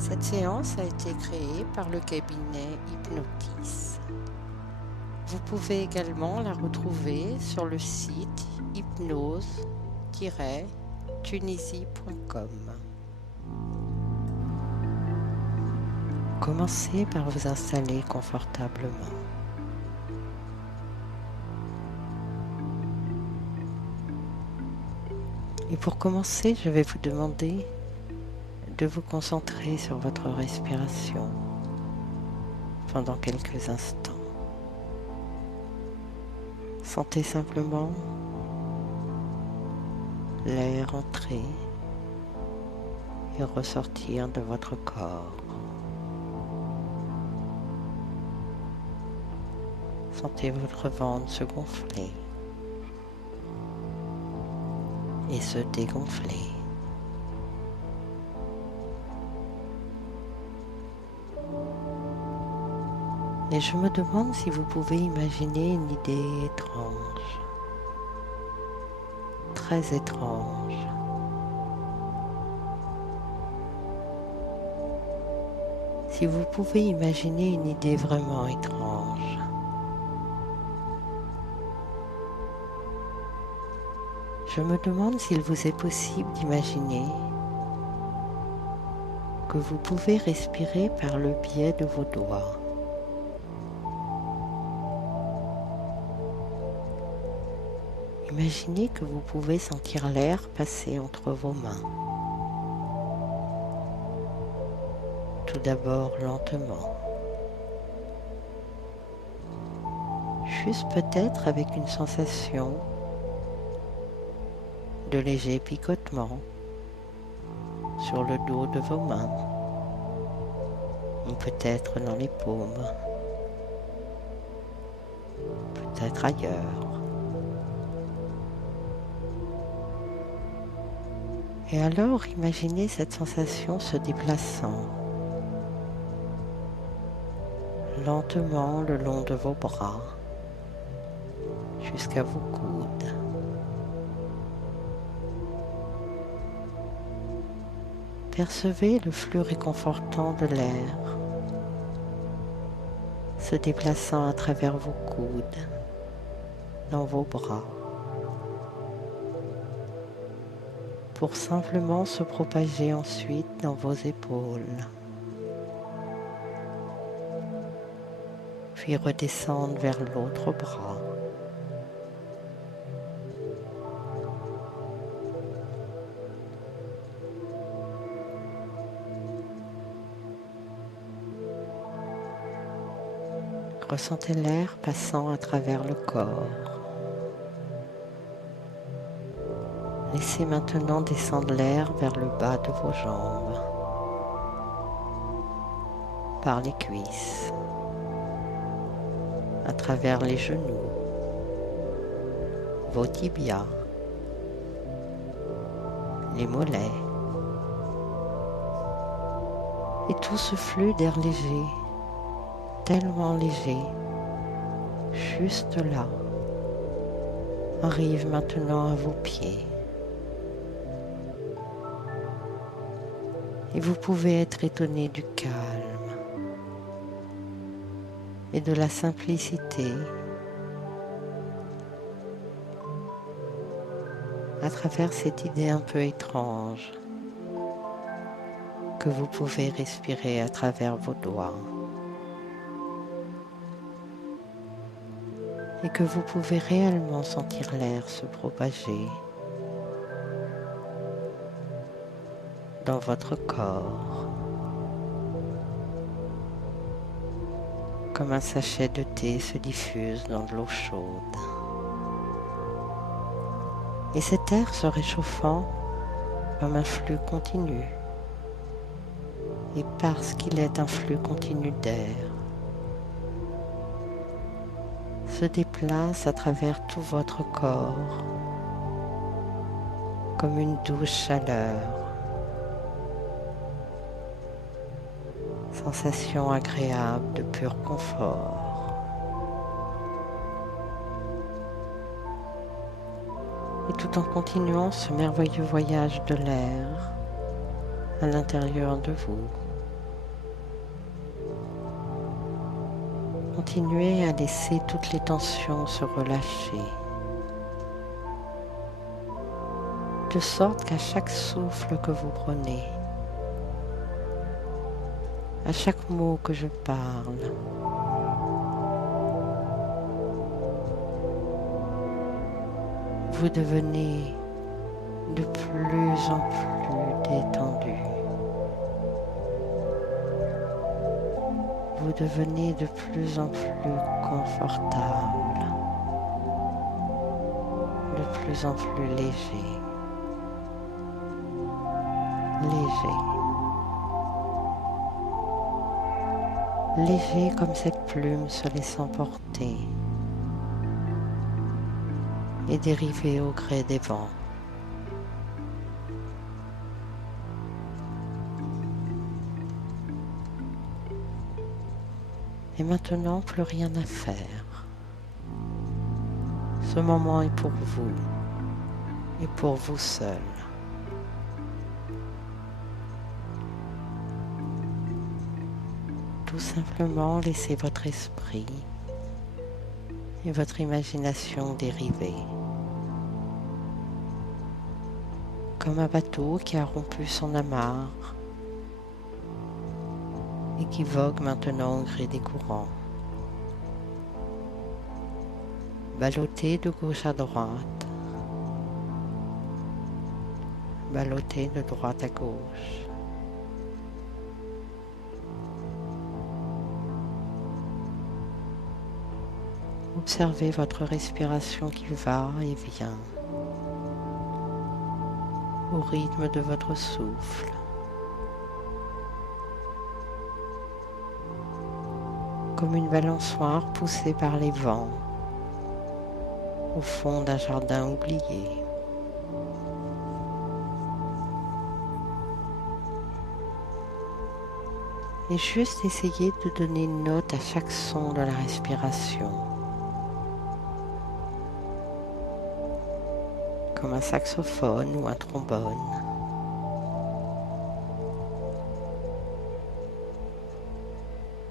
Cette séance a été créée par le cabinet Hypnotis. Vous pouvez également la retrouver sur le site hypnose-tunisie.com. Commencez par vous installer confortablement. Et pour commencer, je vais vous demander de vous concentrer sur votre respiration pendant quelques instants. Sentez simplement l'air entrer et ressortir de votre corps. Sentez votre ventre se gonfler et se dégonfler. Et je me demande si vous pouvez imaginer une idée étrange, très étrange. Si vous pouvez imaginer une idée vraiment étrange, je me demande s'il vous est possible d'imaginer que vous pouvez respirer par le biais de vos doigts. Imaginez que vous pouvez sentir l'air passer entre vos mains. Tout d'abord lentement. Juste peut-être avec une sensation de léger picotement sur le dos de vos mains, ou peut-être dans les paumes, peut-être ailleurs. Et alors, imaginez cette sensation se déplaçant lentement le long de vos bras jusqu'à vos coudes. Percevez le flux réconfortant de l'air se déplaçant à travers vos coudes, dans vos bras, pour simplement se propager ensuite dans vos épaules, puis redescendre vers l'autre bras. Ressentez l'air passant à travers le corps. Laissez maintenant descendre l'air vers le bas de vos jambes, par les cuisses, à travers les genoux, vos tibias, les mollets, et tout ce flux d'air léger, tellement léger, juste là, arrive maintenant à vos pieds. Et vous pouvez être étonné du calme et de la simplicité à travers cette idée un peu étrange que vous pouvez respirer à travers vos doigts et que vous pouvez réellement sentir l'air se propager dans votre corps, comme un sachet de thé se diffuse dans de l'eau chaude. Et cet air se réchauffant comme un flux continu. Et parce qu'il est un flux continu d'air, se déplace à travers tout votre corps comme une douce chaleur. Sensation agréable de pur confort. Et tout en continuant ce merveilleux voyage de l'air à l'intérieur de vous, Continuez à laisser toutes les tensions se relâcher, de sorte qu'à chaque souffle que vous prenez, à chaque mot que je parle, vous devenez de plus en plus détendu. Vous devenez de plus en plus confortable, de plus en plus léger, léger comme cette plume se laissant porter et dériver au gré des vents. Et maintenant, plus rien à faire. Ce moment est pour vous et pour vous seul. Tout simplement laissez votre esprit et votre imagination dériver. Comme un bateau qui a rompu son amarre et qui vogue maintenant au gré des courants. Ballotté de gauche à droite, ballotté de droite à gauche. Observez votre respiration qui va et vient au rythme de votre souffle. Comme une balançoire poussée par les vents au fond d'un jardin oublié. Et juste essayez de donner une note à chaque son de la respiration. Comme un saxophone ou un trombone.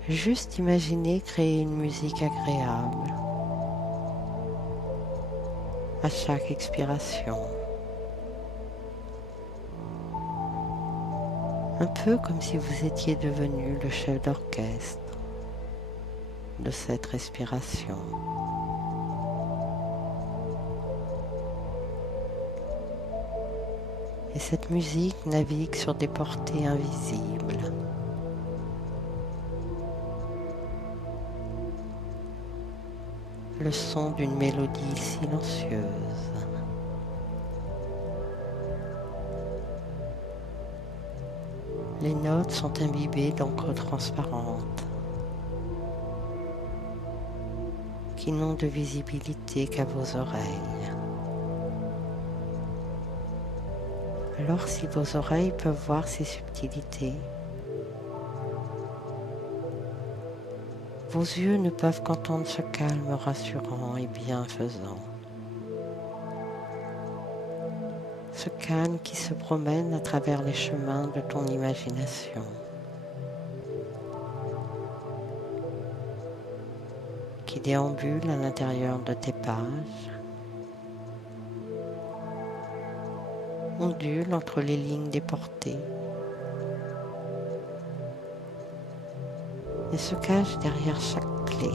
Juste imaginez créer une musique agréable à chaque expiration. Un peu comme si vous étiez devenu le chef d'orchestre de cette respiration. Et cette musique navigue sur des portées invisibles. Le son d'une mélodie silencieuse. Les notes sont imbibées d'encre transparente, qui n'ont de visibilité qu'à vos oreilles. Alors si vos oreilles peuvent voir ces subtilités, vos yeux ne peuvent qu'entendre ce calme rassurant et bienfaisant. Ce calme qui se promène à travers les chemins de ton imagination. Qui déambule à l'intérieur de tes pages, ondule entre les lignes des portées et se cache derrière chaque clé.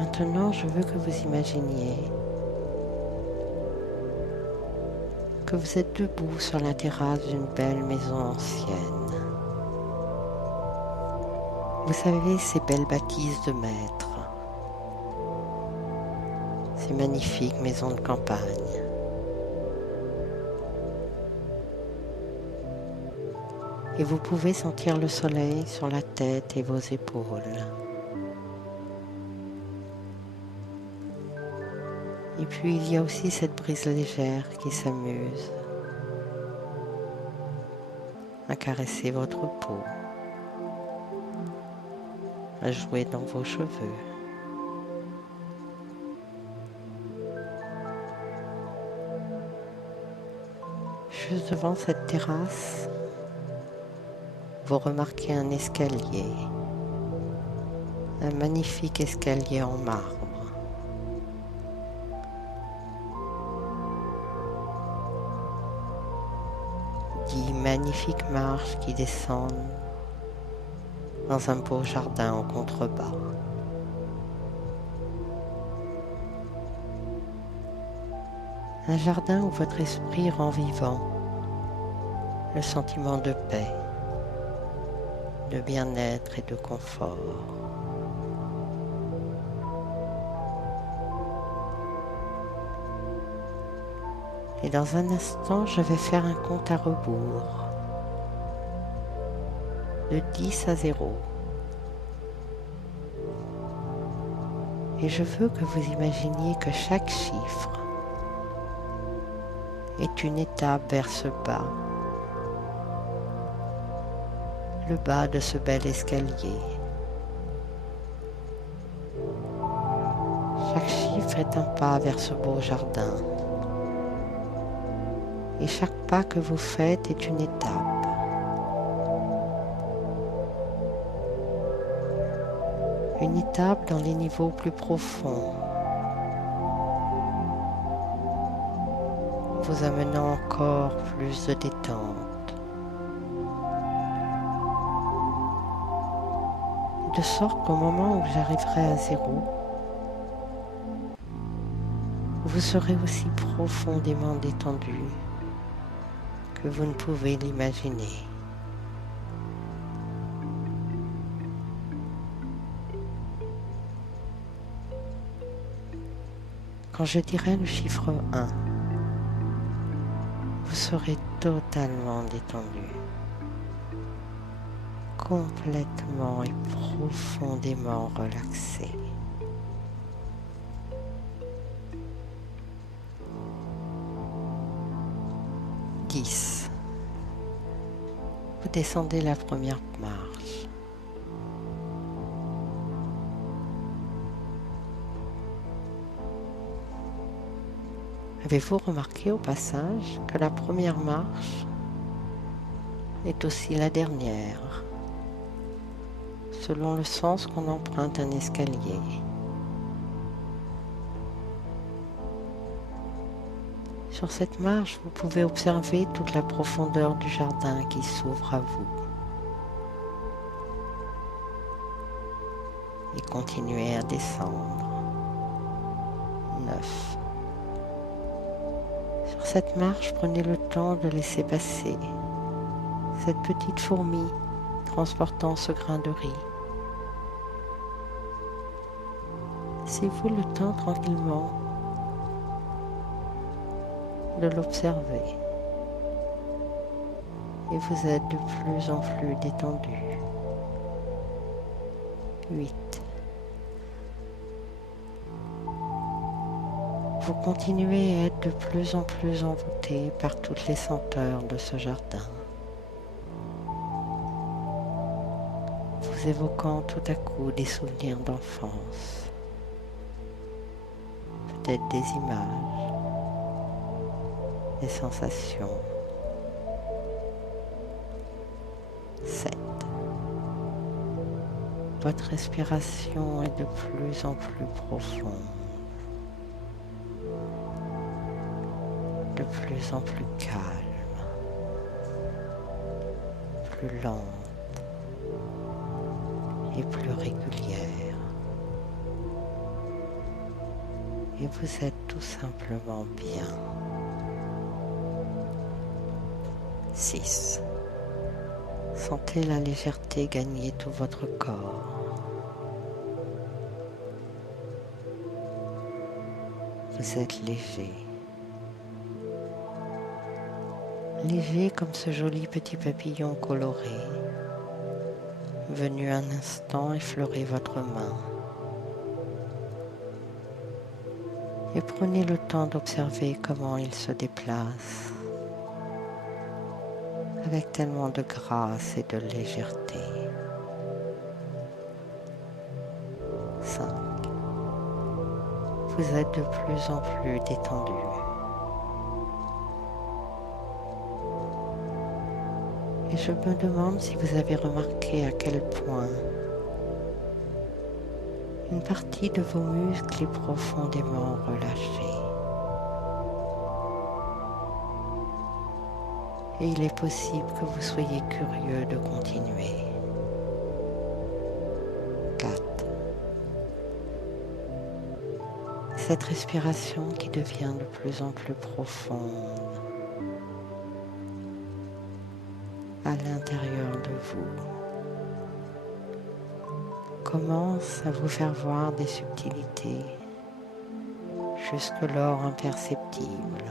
Maintenant, je veux que vous imaginiez que vous êtes debout sur la terrasse d'une belle maison ancienne. Vous savez, ces belles bâtisses de maîtres, ces magnifiques maisons de campagne. Et vous pouvez sentir le soleil sur la tête et vos épaules. Et puis il y a aussi cette brise légère qui s'amuse à caresser votre peau, à jouer dans vos cheveux. Juste devant cette terrasse, vous remarquez un escalier, un magnifique escalier en marbre. Dix magnifiques marches qui descendent dans un beau jardin en contrebas. Un jardin où votre esprit rend vivant le sentiment de paix, de bien-être et de confort. Et dans un instant, je vais faire un compte à rebours de 10 à 0. Et je veux que vous imaginiez que chaque chiffre est une étape vers ce bas, le bas de ce bel escalier. Chaque chiffre est un pas vers ce beau jardin. Et chaque pas que vous faites est une étape. Une étape dans les niveaux plus profonds, vous amenant encore plus de détente. De sorte qu'au moment où j'arriverai à 0, vous serez aussi profondément détendu que vous ne pouvez l'imaginer. Quand je dirai le chiffre 1, vous serez totalement détendu, complètement et profondément relaxé. Vous descendez la première marche. Avez-vous remarqué au passage que la première marche est aussi la dernière, selon le sens qu'on emprunte un escalier? Sur cette marche, vous pouvez observer toute la profondeur du jardin qui s'ouvre à vous. Et continuez à descendre. 9. Sur cette marche, prenez le temps de laisser passer cette petite fourmi transportant ce grain de riz. Laissez-vous le temps tranquillement de l'observer et vous êtes de plus en plus détendu. 8. Vous continuez à être de plus en plus envoûté par toutes les senteurs de ce jardin, vous évoquant tout à coup des souvenirs d'enfance, peut-être des images, des sensations. 7. Votre respiration est de plus en plus profonde, de plus en plus calme, plus lente et plus régulière. Et vous êtes tout simplement bien. 6. Sentez la légèreté gagner tout votre corps. Vous êtes léger. Léger comme ce joli petit papillon coloré, venu un instant effleurer votre main. Et prenez le temps d'observer comment il se déplace, avec tellement de grâce et de légèreté. 5. Vous êtes de plus en plus détendu. Et je me demande si vous avez remarqué à quel point une partie de vos muscles est profondément relâchée. Et il est possible que vous soyez curieux de continuer. 4. Cette respiration qui devient de plus en plus profonde à l'intérieur de vous commence à vous faire voir des subtilités jusque-lors imperceptibles.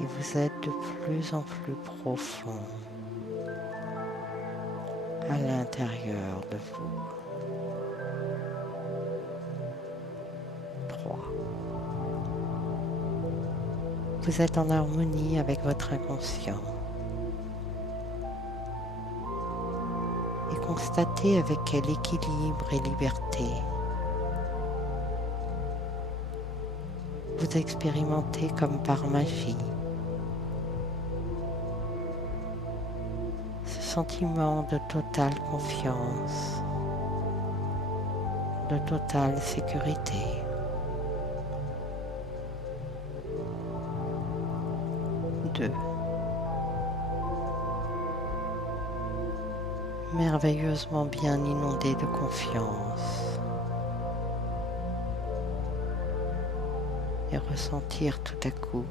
Et vous êtes de plus en plus profond à l'intérieur de vous. 3. Vous êtes en harmonie avec votre inconscient et constatez avec quel équilibre et liberté vous expérimentez comme par magie ce sentiment de totale confiance, de totale sécurité. 2. Merveilleusement bien inondé de confiance et ressentir tout à coup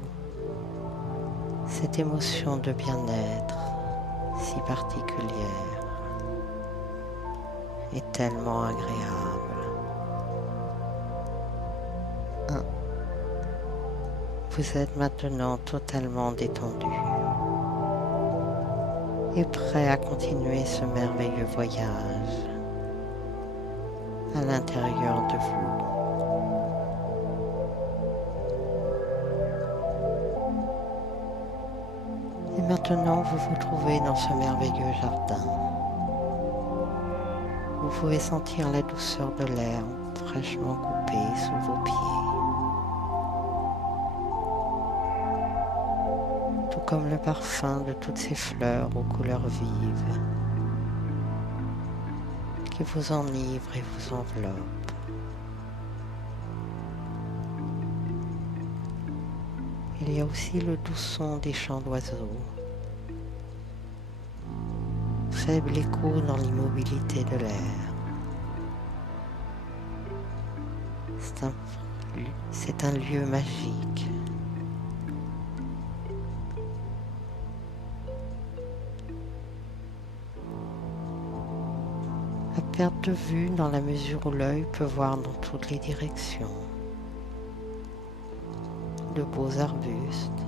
cette émotion de bien-être si particulière et tellement agréable. 1. Vous êtes maintenant totalement détendu et prêt à continuer ce merveilleux voyage à l'intérieur de vous. Et maintenant, vous vous trouvez dans ce merveilleux jardin. Vous pouvez sentir la douceur de l'herbe fraîchement coupée sous vos pieds. Tout comme le parfum de toutes ces fleurs aux couleurs vives qui vous enivrent et vous enveloppent. Il y a aussi le doux son des chants d'oiseaux, faible écho dans l'immobilité de l'air. C'est un lieu magique. À perte de vue dans la mesure où l'œil peut voir dans toutes les directions. De beaux arbustes,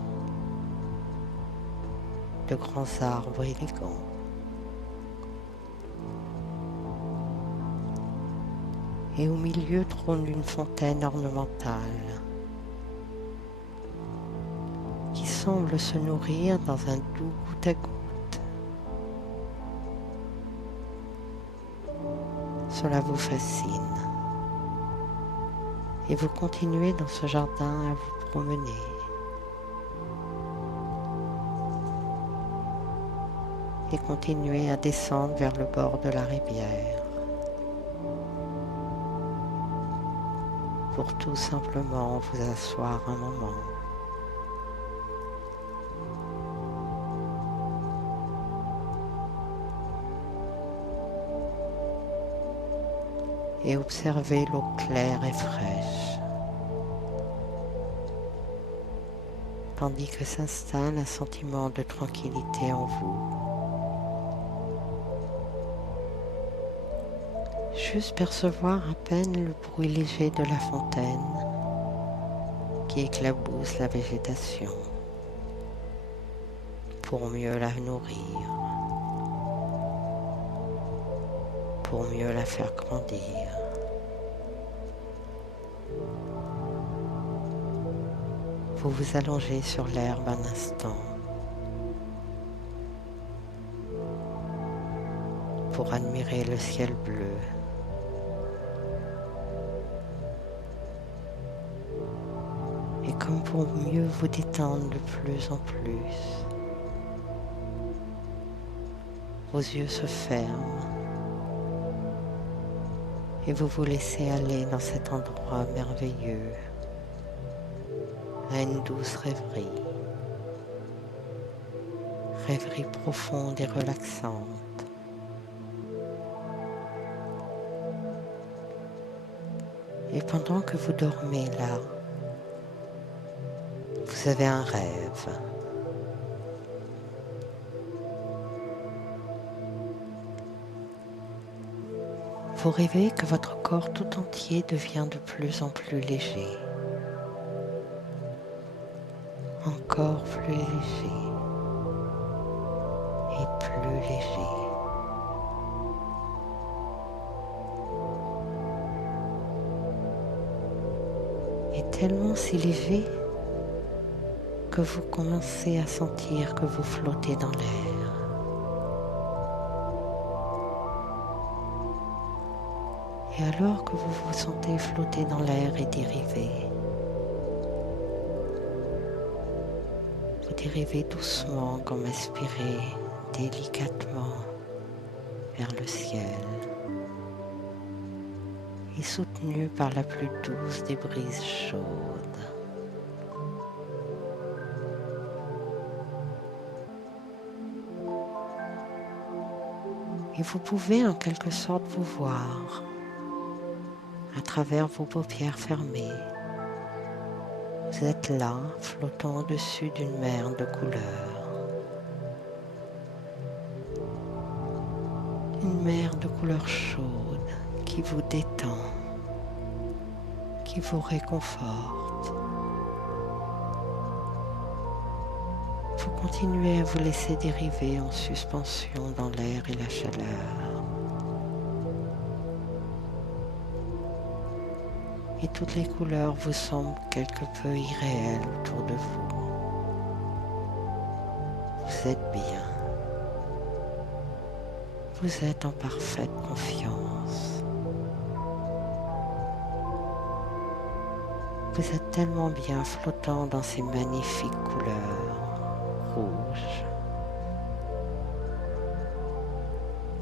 de grands arbres élégants. Et au milieu trône une fontaine ornementale qui semble se nourrir dans un doux goutte à goutte. Cela vous fascine et vous continuez dans ce jardin à vous promener. Et continuez à descendre vers le bord de la rivière pour tout simplement vous asseoir un moment. Et observez l'eau claire et fraîche, tandis que s'installe un sentiment de tranquillité en vous. Juste percevoir à peine le bruit léger de la fontaine qui éclabousse la végétation pour mieux la nourrir, pour mieux la faire grandir. Vous vous allongez sur l'herbe un instant pour admirer le ciel bleu. Et comme pour mieux vous détendre de plus en plus, vos yeux se ferment et vous vous laissez aller dans cet endroit merveilleux, à une douce rêverie, rêverie profonde et relaxante. Et pendant que vous dormez là, vous avez un rêve. Vous rêvez que votre corps tout entier devient de plus en plus léger, encore plus léger et plus léger. Et tellement si léger que vous commencez à sentir que vous flottez dans l'air. Et alors que vous vous sentez flotter dans l'air et dériver, vous dérivez doucement comme aspiré délicatement vers le ciel et soutenu par la plus douce des brises chaudes. Et vous pouvez en quelque sorte vous voir à travers vos paupières fermées. Vous êtes là, flottant au-dessus d'une mer de couleurs. Une mer de couleurs chaudes qui vous détend, qui vous réconforte. Vous continuez à vous laisser dériver en suspension dans l'air et la chaleur. Et toutes les couleurs vous semblent quelque peu irréelles autour de vous. Vous êtes bien. Vous êtes en parfaite confiance. Vous êtes tellement bien flottant dans ces magnifiques couleurs rouges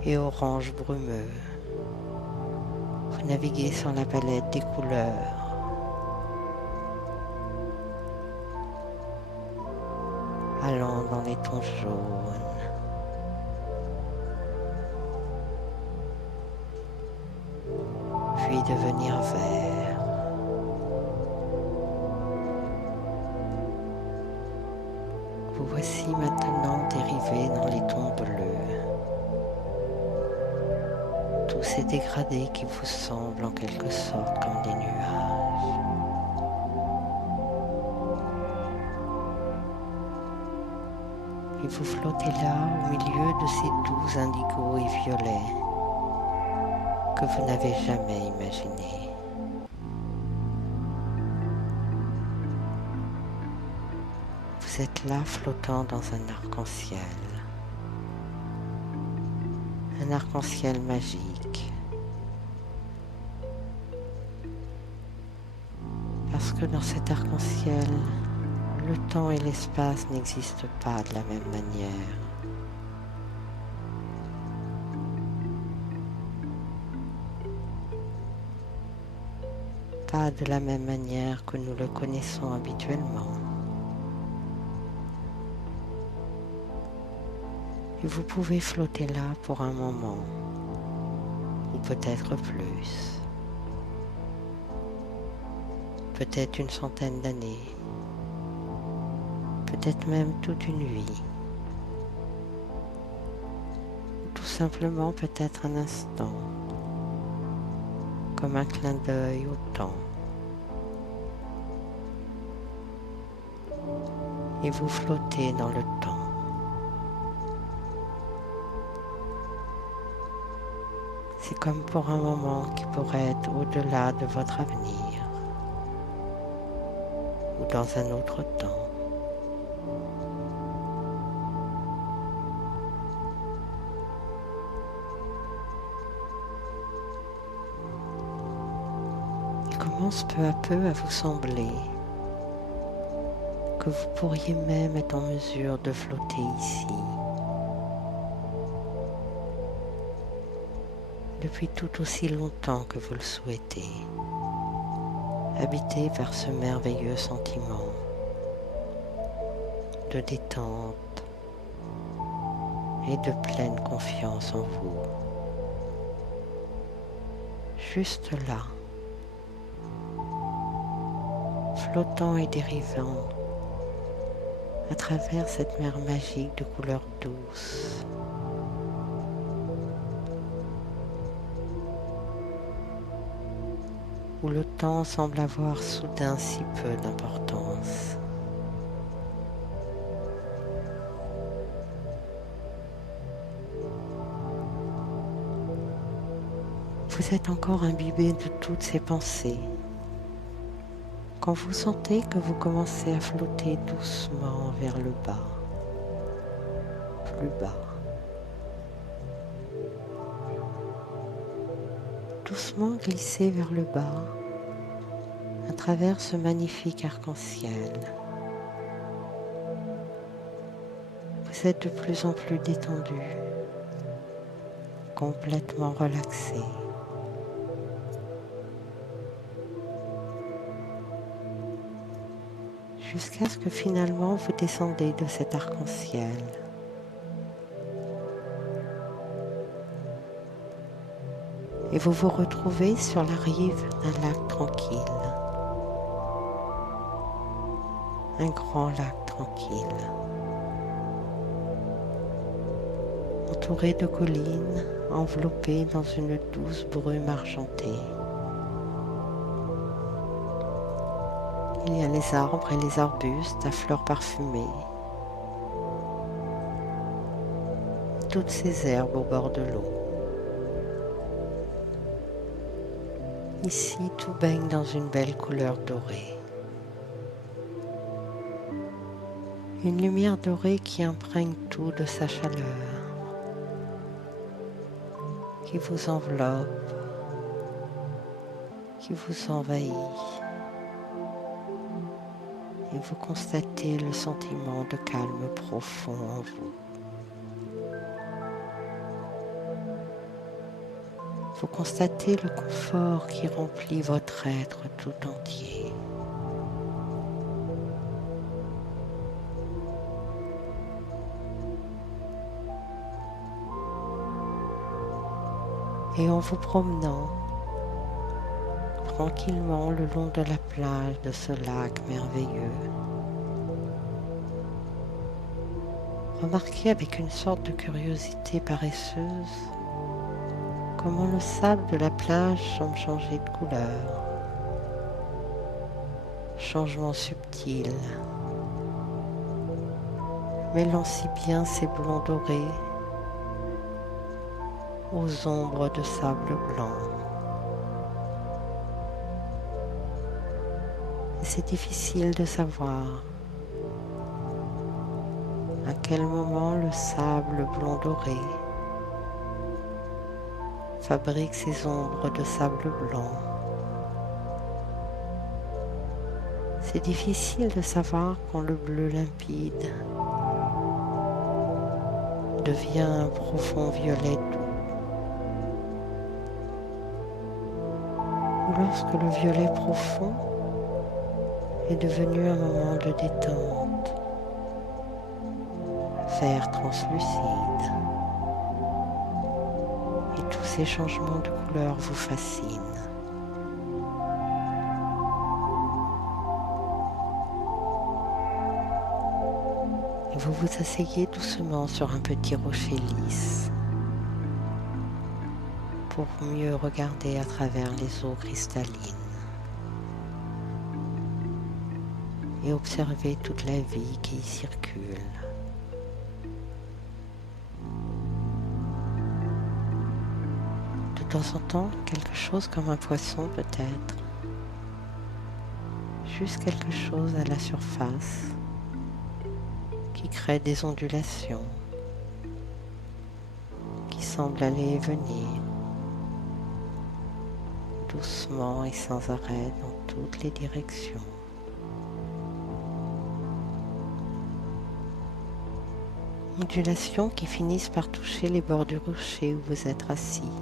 et orange brumeux. Vous naviguez sur la palette des couleurs. Allant dans les tons jaunes, puis devenir vert. Vous voici maintenant dérivé dans les tons bleus. Tous ces dégradés qui vous semblent en quelque sorte comme des nuages. Et vous flottez là au milieu de ces doux indigos et violets que vous n'avez jamais imaginés. Vous êtes là flottant dans un arc-en-ciel. Un arc-en-ciel magique. Parce que dans cet arc-en-ciel, le temps et l'espace n'existent pas de la même manière. Pas de la même manière que nous le connaissons habituellement. Et vous pouvez flotter là pour un moment, ou peut-être plus, peut-être une centaine d'années, peut-être même toute une vie, ou tout simplement peut-être un instant, comme un clin d'œil au temps. Et vous flottez dans le temps. C'est comme pour un moment qui pourrait être au-delà de votre avenir ou dans un autre temps. Il commence peu à peu à vous sembler que vous pourriez même être en mesure de flotter ici, depuis tout aussi longtemps que vous le souhaitez, habité par ce merveilleux sentiment de détente et de pleine confiance en vous. Juste là, flottant et dérivant à travers cette mer magique de couleur douce. Où le temps semble avoir soudain si peu d'importance. Vous êtes encore imbibé de toutes ces pensées. Quand vous sentez que vous commencez à flotter doucement vers le bas, plus bas, doucement glisser vers le bas à travers ce magnifique arc-en-ciel. Vous êtes de plus en plus détendu, complètement relaxé. Jusqu'à ce que finalement vous descendez de cet arc-en-ciel. Et vous vous retrouvez sur la rive d'un lac tranquille. Un grand lac tranquille. Entouré de collines, enveloppé dans une douce brume argentée. Il y a les arbres et les arbustes à fleurs parfumées. Toutes ces herbes au bord de l'eau. Ici, tout baigne dans une belle couleur dorée. Une lumière dorée qui imprègne tout de sa chaleur, qui vous enveloppe, qui vous envahit. Et vous constatez le sentiment de calme profond en vous. Vous constatez le confort qui remplit votre être tout entier. Et en vous promenant tranquillement le long de la plage de ce lac merveilleux, remarquez avec une sorte de curiosité paresseuse comment le sable de la plage semble changer de couleur. Changement subtil, mêlant si bien ses blonds dorés aux ombres de sable blanc. Et c'est difficile de savoir à quel moment le sable blond doré fabrique ces ombres de sable blanc. C'est difficile de savoir quand le bleu limpide devient un profond violet doux, ou lorsque le violet profond est devenu un moment de détente, vert translucide. Et tous ces changements de couleur vous fascinent. Et vous vous asseyez doucement sur un petit rocher lisse pour mieux regarder à travers les eaux cristallines et observer toute la vie qui y circule. De temps en temps, quelque chose comme un poisson peut-être, juste quelque chose à la surface qui crée des ondulations, qui semblent aller et venir, doucement et sans arrêt dans toutes les directions. Ondulations qui finissent par toucher les bords du rocher où vous êtes assis.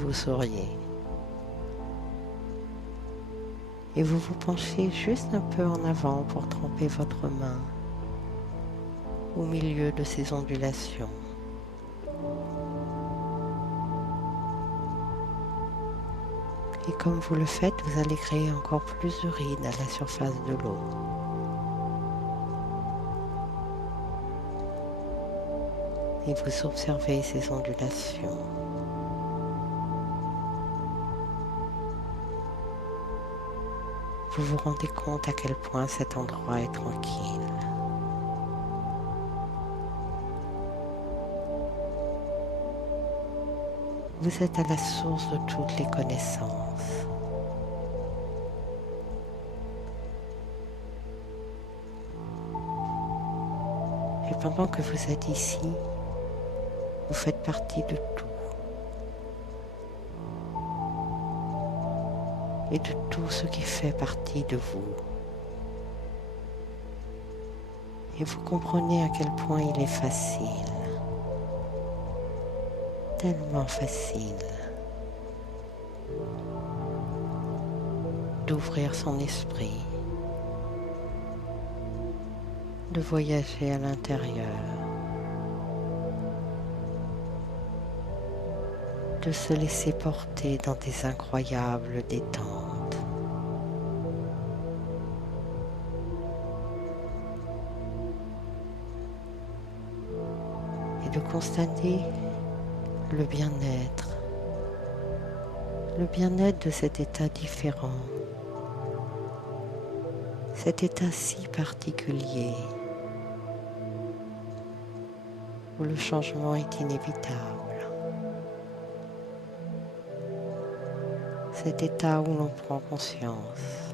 vous souriez. Et vous vous penchez juste un peu en avant pour tremper votre main au milieu de ces ondulations. Et comme vous le faites, vous allez créer encore plus de rides à la surface de l'eau. Et vous observez ces ondulations. Vous vous rendez compte à quel point cet endroit est tranquille. Vous êtes à la source de toutes les connaissances. Et pendant que vous êtes ici, vous faites partie de tout. Et de tout ce qui fait partie de vous. Et vous comprenez à quel point il est facile, tellement facile, d'ouvrir son esprit, de voyager à l'intérieur, de se laisser porter dans des incroyables détentes. Et de constater le bien-être de cet état différent, cet état si particulier où le changement est inévitable. Cet état où l'on prend conscience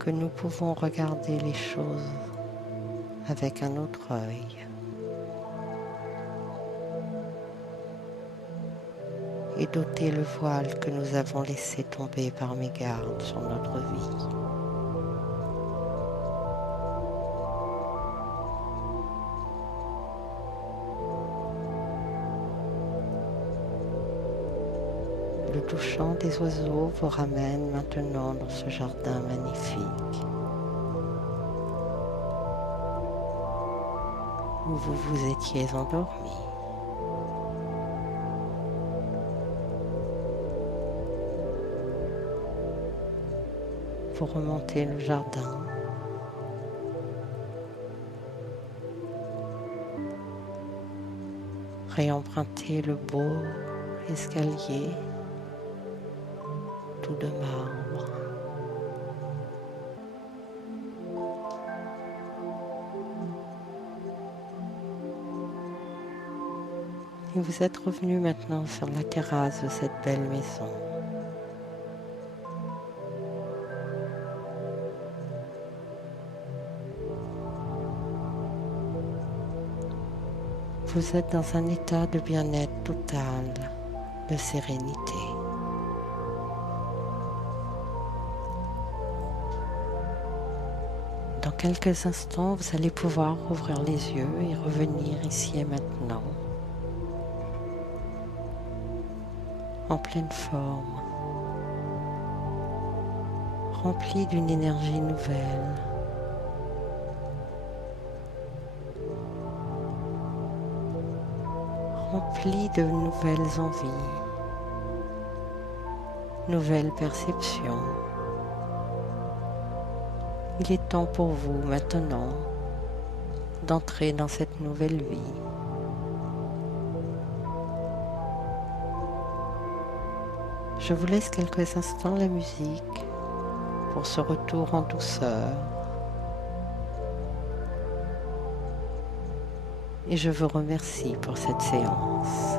que nous pouvons regarder les choses avec un autre œil. Et d'ôter le voile que nous avons laissé tomber par mégarde sur notre vie. Le doux chant des oiseaux vous ramène maintenant dans ce jardin magnifique où vous vous étiez endormi. Vous remontez le jardin. Réempruntez le beau escalier tout de marbre. Et vous êtes revenu maintenant sur la terrasse de cette belle maison. Vous êtes dans un état de bien-être total, de sérénité. Dans quelques instants, vous allez pouvoir ouvrir les yeux et revenir ici et maintenant, en pleine forme, rempli d'une énergie nouvelle. Rempli de nouvelles envies, nouvelles perceptions. Il est temps pour vous maintenant d'entrer dans cette nouvelle vie. Je vous laisse quelques instants la musique pour ce retour en douceur. Et je vous remercie pour cette séance.